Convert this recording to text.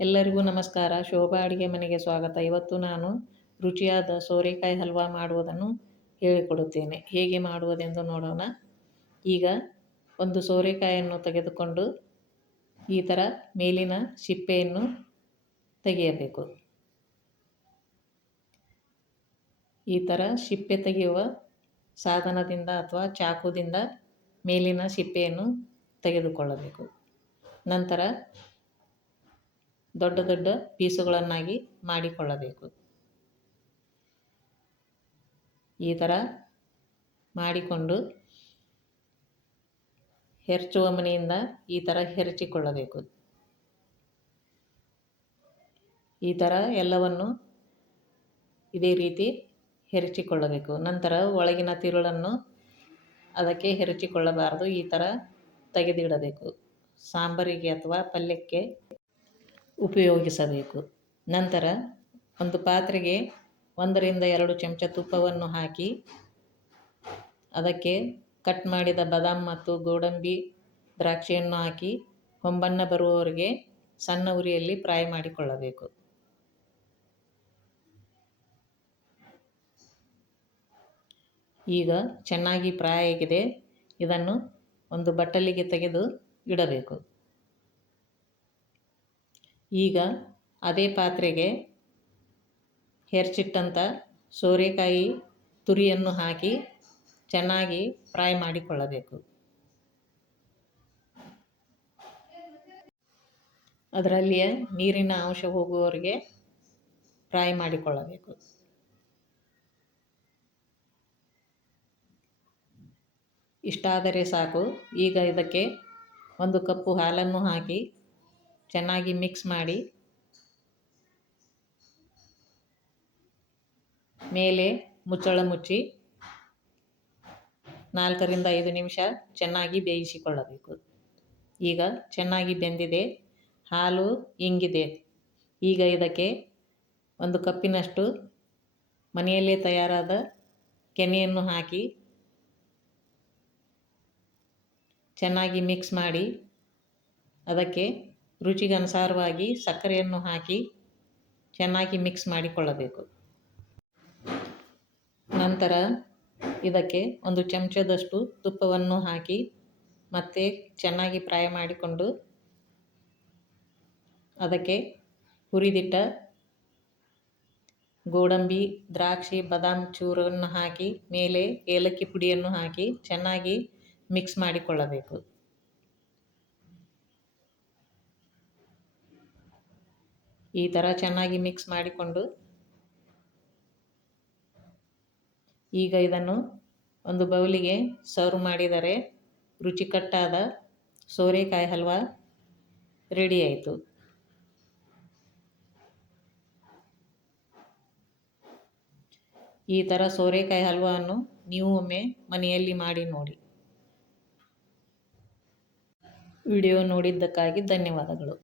ಎಲ್ಲರಿಗೂ ನಮಸ್ಕಾರ. ಶೋಭಾ ಅಡುಗೆ ಮನೆಗೆ ಸ್ವಾಗತ. ಇವತ್ತು ನಾನು ರುಚಿಯಾದ ಸೋರೆಕಾಯಿ ಹಲ್ವಾ ಮಾಡುವುದನ್ನು ಹೇಳಿಕೊಡುತ್ತೇನೆ. ಹೇಗೆ ಮಾಡುವುದೆಂದು ನೋಡೋಣ. ಈಗ ಒಂದು ಸೋರೆಕಾಯಿಯನ್ನು ತೆಗೆದುಕೊಂಡು ಈ ಥರ ಮೇಲಿನ ಸಿಪ್ಪೆಯನ್ನು ತೆಗೆಯಬೇಕು. ಈ ಥರ ಸಿಪ್ಪೆ ತೆಗೆಯುವ ಸಾಧನದಿಂದ ಅಥವಾ ಚಾಕುದಿಂದ ಮೇಲಿನ ಸಿಪ್ಪೆಯನ್ನು ತೆಗೆದುಕೊಳ್ಳಬೇಕು. ನಂತರ ದೊಡ್ಡ ದೊಡ್ಡ ಪೀಸುಗಳನ್ನಾಗಿ ಮಾಡಿಕೊಳ್ಳಬೇಕು. ಈ ಥರ ಮಾಡಿಕೊಂಡು ಹೆರಚುವ ಮನೆಯಿಂದ ಈ ಥರ ಹೆರಚಿಕೊಳ್ಳಬೇಕು. ಈ ಥರ ಎಲ್ಲವನ್ನು ಇದೇ ರೀತಿ ಹೆರಚಿಕೊಳ್ಳಬೇಕು. ನಂತರ ಒಳಗಿನ ತಿರುಳನ್ನು ಅದಕ್ಕೆ ಹೆರಚಿಕೊಳ್ಳಬಾರದು. ಈ ಥರ ತೆಗೆದಿಡಬೇಕು. ಸಾಂಬಾರಿಗೆ ಅಥವಾ ಪಲ್ಯಕ್ಕೆ ಉಪಯೋಗಿಸಬೇಕು. ನಂತರ ಒಂದು ಪಾತ್ರೆಗೆ 1 ರಿಂದ 2 ಚಮಚ ತುಪ್ಪವನ್ನು ಹಾಕಿ ಅದಕ್ಕೆ ಕಟ್ ಮಾಡಿದ ಬಾದಾಮ್ ಮತ್ತು ಗೋಡಂಬಿ ದ್ರಾಕ್ಷಿಯನ್ನು ಹಾಕಿ ಹೊಂಬಣ್ಣ ಬರುವವರೆಗೆ ಸಣ್ಣ ಉರಿಯಲ್ಲಿ ಫ್ರೈ ಮಾಡಿಕೊಳ್ಳಬೇಕು. ಈಗ ಚೆನ್ನಾಗಿ ಫ್ರೈ ಆಗಿದೆ. ಇದನ್ನು ಒಂದು ಬಟ್ಟಲಿಗೆ ತೆಗೆದು ಇಡಬೇಕು. ಈಗ ಅದೇ ಪಾತ್ರೆಗೆ ಹೆರಚಿಟ್ಟಂಥ ಸೋರೆಕಾಯಿ ತುರಿಯನ್ನು ಹಾಕಿ ಚೆನ್ನಾಗಿ ಫ್ರೈ ಮಾಡಿಕೊಳ್ಳಬೇಕು. ಅದರಲ್ಲಿಯ ನೀರಿನ ಅಂಶ ಹೋಗುವವರೆಗೆ ಫ್ರೈ ಮಾಡಿಕೊಳ್ಳಬೇಕು. ಇಷ್ಟಾದರೆ ಸಾಕು. ಈಗ ಇದಕ್ಕೆ 1 ಕಪ್ಪು ಹಾಲನ್ನು ಹಾಕಿ ಚೆನ್ನಾಗಿ ಮಿಕ್ಸ್ ಮಾಡಿ ಮೇಲೆ ಮುಚ್ಚಳ ಮುಚ್ಚಿ 4 ರಿಂದ 5 ನಿಮಿಷ ಚೆನ್ನಾಗಿ ಬೇಯಿಸಿಕೊಳ್ಳಬೇಕು. ಈಗ ಚೆನ್ನಾಗಿ ಬೆಂದಿದೆ. ಹಾಲು ಇಂಗಿದೆ. ಈಗ ಇದಕ್ಕೆ 1 ಕಪ್ಪಿನಷ್ಟು ಮನೆಯಲ್ಲೇ ತಯಾರಾದ ಕೆನೆಯನ್ನು ಹಾಕಿ ಚೆನ್ನಾಗಿ ಮಿಕ್ಸ್ ಮಾಡಿ ಅದಕ್ಕೆ ರುಚಿಗನುಸಾರವಾಗಿ ಸಕ್ಕರೆಯನ್ನು ಹಾಕಿ ಚೆನ್ನಾಗಿ ಮಿಕ್ಸ್ ಮಾಡಿಕೊಳ್ಳಬೇಕು. ನಂತರ ಇದಕ್ಕೆ 1 ಚಮಚದಷ್ಟು ತುಪ್ಪವನ್ನು ಹಾಕಿ ಮತ್ತೆ ಚೆನ್ನಾಗಿ ಫ್ರೈ ಮಾಡಿಕೊಂಡು ಅದಕ್ಕೆ ಹುರಿದಿಟ್ಟ ಗೋಡಂಬಿ ದ್ರಾಕ್ಷಿ ಬಾದಾಮ್ ಚೂರನ್ನು ಹಾಕಿ ಮೇಲೆ ಏಲಕ್ಕಿ ಪುಡಿಯನ್ನು ಹಾಕಿ ಚೆನ್ನಾಗಿ ಮಿಕ್ಸ್ ಮಾಡಿಕೊಳ್ಳಬೇಕು. ಈ ಥರ ಚೆನ್ನಾಗಿ ಮಿಕ್ಸ್ ಮಾಡಿಕೊಂಡು ಈಗ ಇದನ್ನು ಒಂದು ಬೌಲಿಗೆ ಸರ್ವ್ ಮಾಡಿದರೆ ರುಚಿಕಟ್ಟಾದ ಸೋರೆಕಾಯಿ ಹಲ್ವಾ ರೆಡಿ ಆಯಿತು. ಈ ಥರ ಸೋರೆಕಾಯಿ ಹಲ್ವಾವನ್ನು ನೀವು ಒಮ್ಮೆ ಮನೆಯಲ್ಲಿ ಮಾಡಿ ನೋಡಿ. ವಿಡಿಯೋ ನೋಡಿದ್ದಕ್ಕಾಗಿ ಧನ್ಯವಾದಗಳು.